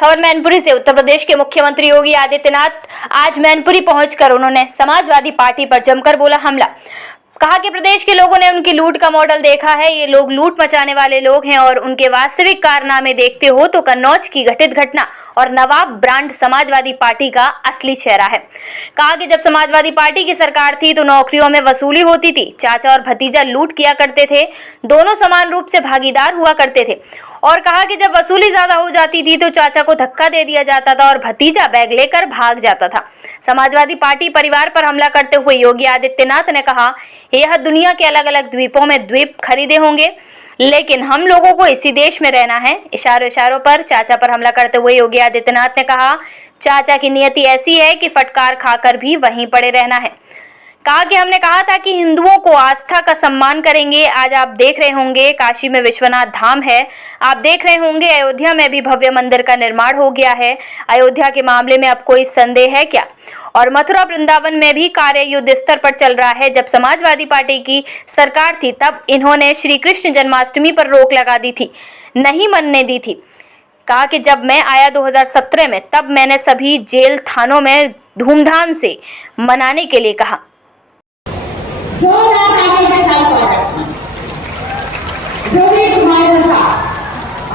खबर मैनपुरी से। उत्तर प्रदेश के मुख्यमंत्री योगी आदित्यनाथ आज मैनपुरी पहुंचकर उन्होंने समाजवादी पार्टी पर जमकर बोला हमला। कहा कि प्रदेश के लोगों ने उनकी लूट का मॉडल देखा है। ये लोग लूट मचाने वाले लोग हैं और उनके वास्तविक कारनामे देखते हो तो कन्नौज की घटित घटना और नवाब ब्रांड समाजवादी पार्टी का असली चेहरा है। कहा कि जब समाजवादी पार्टी की सरकार थी तो नौकरियों में वसूली होती थी, चाचा और भतीजा लूट किया करते थे, दोनों समान रूप से भागीदार हुआ करते थे। और कहा कि जब वसूली ज्यादा हो जाती थी तो चाचा को धक्का दे दिया जाता था और भतीजा बैग लेकर भाग जाता था। समाजवादी पार्टी परिवार पर हमला करते हुए योगी आदित्यनाथ ने कहा, यह दुनिया के अलग अलग द्वीपों में द्वीप खरीदे होंगे, लेकिन हम लोगों को इसी देश में रहना है। इशारों पर चाचा पर हमला करते हुए योगी आदित्यनाथ ने कहा, चाचा की नियति ऐसी है कि फटकार खाकर भी वहीं पड़े रहना है। कहा कि हमने कहा था कि हिंदुओं को आस्था का सम्मान करेंगे। आज आप देख रहे होंगे काशी में विश्वनाथ धाम है, आप देख रहे होंगे अयोध्या में भी भव्य मंदिर का निर्माण हो गया है। अयोध्या के मामले में अब कोई संदेह है क्या? और मथुरा वृंदावन में भी कार्य युद्ध स्तर पर चल रहा है। जब समाजवादी पार्टी की सरकार थी तब इन्होंने श्री कृष्ण जन्माष्टमी पर रोक लगा दी थी, नहीं मनने दी थी। कहा कि जब मैं आया 2017 में तब मैंने सभी जेल थानों में धूमधाम से मनाने के लिए कहा। जोरदार तालियों के साथ स्वागत। जो भी तुम्हारे था,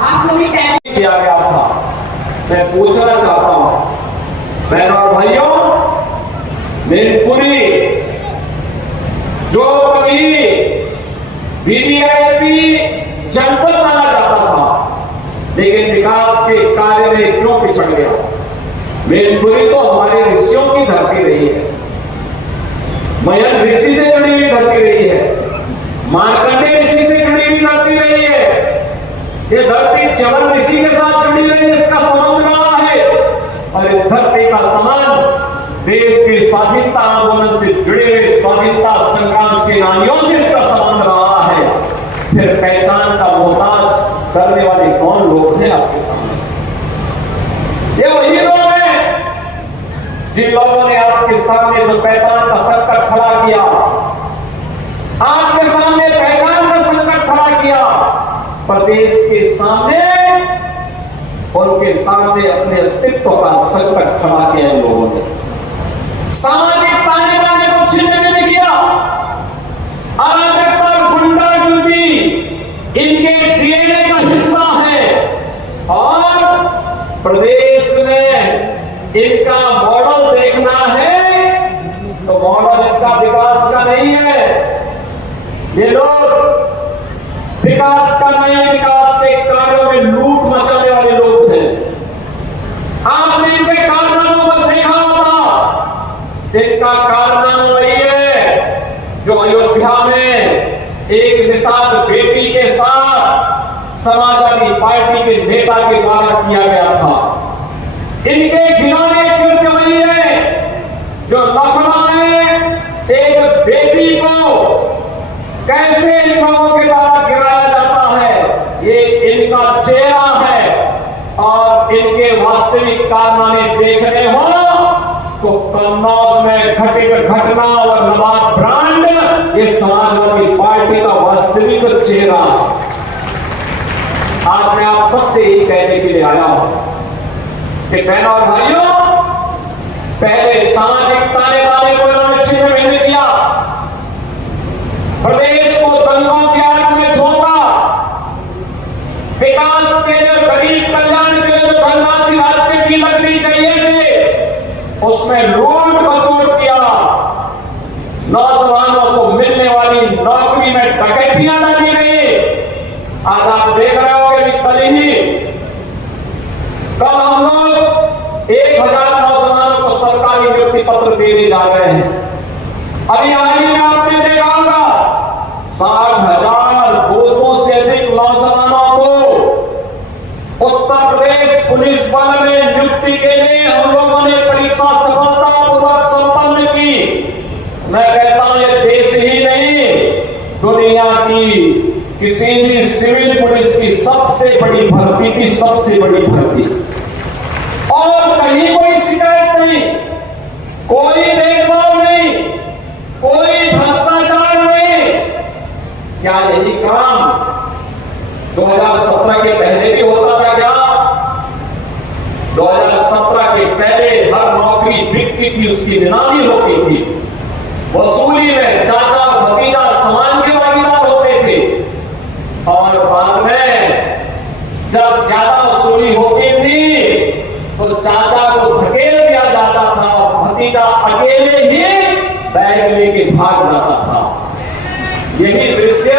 आपको भी किया गया था। मैं पूछना चाहता हूँ बहनों और भाइयों, मैनपुरी जो कभी वीवीआईपी जनपद माना जाता था, लेकिन विकास के कार्य में क्यों पिछड़ गया? मैनपुरी तो हमारे ऋषियों की धरती रही है, मयन ऋषि से जुड़ी हुई धरती रही है, मार्कंडेय ऋषि से जुड़ी हुई धरती रही है। ये धरती चवन ऋषि के साथ जुड़ी रही है, इसका संबंध रहा है। और इस धरती का संबंध देश के स्वाधीनता आंदोलन से जुड़े हुए स्वाधीनता संग्राम सेनानियों से इसका संबंध रहा है। फिर पहचान का मोहताज करने वाले कौन लोग हैं आपके सामने? ये वही लोग हैं जिन लोगों ने आपके सामने जो पहचान का संकट खड़ा किया, आपके सामने पहचान का संकट खड़ा किया, प्रदेश के सामने उनके सामने अपने अस्तित्व का संकट खड़ा किया। इन लोगों ने सामाजिक ताने बाने को छिन्न नहीं किया। अराजकता और गुंडागर्दी इनके डीएनए का हिस्सा है और प्रदेश में इनका मॉडल देखना है तो मॉडल इनका विकास का नहीं है। ये लोग विकास का नहीं, विकास के कार्यों में लूट मचाने वाले लोग हैं। आपने इनके कारनामों को देखा होगा। इनका कारनामा वही है जो अयोध्या में एक निषाद बेटी के साथ समाजवादी पार्टी के नेता के द्वारा किया गया था। इनके घिनौने कृत्य वही है जो लखनऊ में एक बेटी को कैसे इन लोगों के द्वारा गिराया जाता है, ये इनका चेहरा है। और इनके वास्तविक कारनामे देखने हो तो कन्नौज में घटित घटना और नवाब ब्रांड ये समाजवादी पार्टी का वास्तविक चेहरा है। आज मैं आप सबसे यही कहने के लिए आया हूं कि बहनों और भाइयों, पहले सामाजिक ताने बाने को इन्होंने छिन्न भिन्न किया, प्रदेश को दंगों की आग में झोंका, विकास के लिए गरीब कल्याण के लिए जो धनराशि राज्य की लगनी चाहिए थी उसमें लूट खसोट किया, नौजवानों को मिलने वाली नौकरी में डकैतियां डाली गई। आज आप देख रहे होंगे कि कल हम लोग 1000 नौजवानों को सरकारी नियुक्ति पत्र देने जा रहे हैं। अभी हाल ही में आपने देखा होगा 60,200 से अधिक नौजवानों को उत्तर प्रदेश पुलिस बल में नियुक्ति के लिए हम लोगों ने परीक्षा सफलतापूर्वक संपन्न की। मैं कहता हूं ये देश ही नहीं, दुनिया की किसी भी सिविल पुलिस की सबसे बड़ी भर्ती थी, सबसे बड़ी भर्ती। और कहीं कोई शिकायत नहीं, कोई भेदभाव नहीं, कोई भ्रष्टाचार नहीं। क्या यही काम 2017 के पहले भी होता था क्या? 2017 के पहले हर नौकरी बिकती थी, उसकी नीलामी होती थी। वसूली में चाचा और भतीजा समान के भागीदार होते थे और बाद में जब ज्यादा वसूली होती थी तो चाचा को धकेल दिया जाता था और भतीजा अकेले ही बैग लेके भाग जाता था। यही दृश्य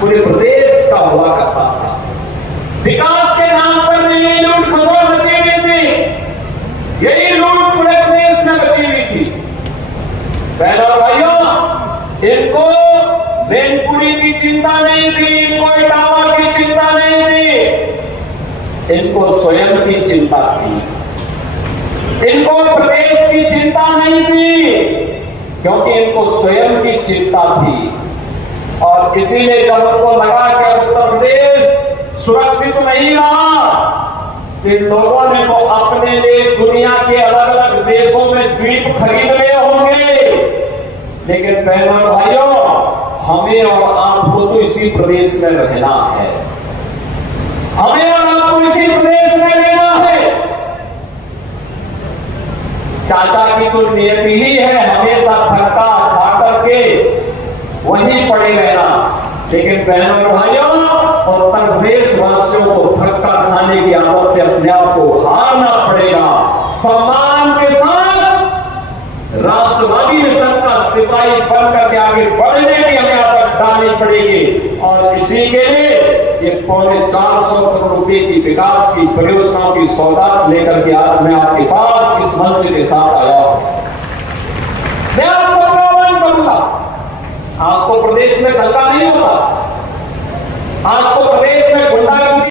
पूरे प्रदेश का हुआ करता था। विकास के नाम पर यही लूट खसोट बची हुई थी, यही लूट पूरे प्रदेश में बची हुई थी। बहनों और भाइयों, इनको मैनपुरी की चिंता नहीं थी, इनको इटावा की चिंता नहीं थी, इनको स्वयं की चिंता थी, इनको प्रदेश की चिंता नहीं थी, क्योंकि इनको स्वयं की चिंता थी। और इसीलिए जब उनको लगा कि अब उत्तर प्रदेश सुरक्षित नहीं रहा, इन लोगों ने वो अपने लिए दुनिया के अलग अलग देशों में द्वीप खरीद लिए होंगे। लेकिन बहनों और भाइयों, हमें और आपको तो इसी प्रदेश में रहना है, हमें और आपको इसी प्रदेश में रहना है। चाचा की तो नियति ही है हमेशा धक्का खा करके वहीं पड़े रहना। लेकिन बहनों और भाइयों, उत्तर प्रदेश वासियों को धक्का खाने की आदत से अपने आप को हारना पड़ेगा। सम्मान के साथ राष्ट्रवादी मिशन का सिपाही बनकर के आगे बढ़ने की हमें आदत डालनी पड़ेगी। और इसी के लिए ये 450 करोड़ रुपए की विकास की परियोजनाओं की सौगात लेकर के आज मैं आपके पास इस मंच के साथ आया हूं। मैं आपको आह्वान करूंगा, आज तो प्रदेश में दंगा नहीं होता, आज तो प्रदेश में गुंडागर्दी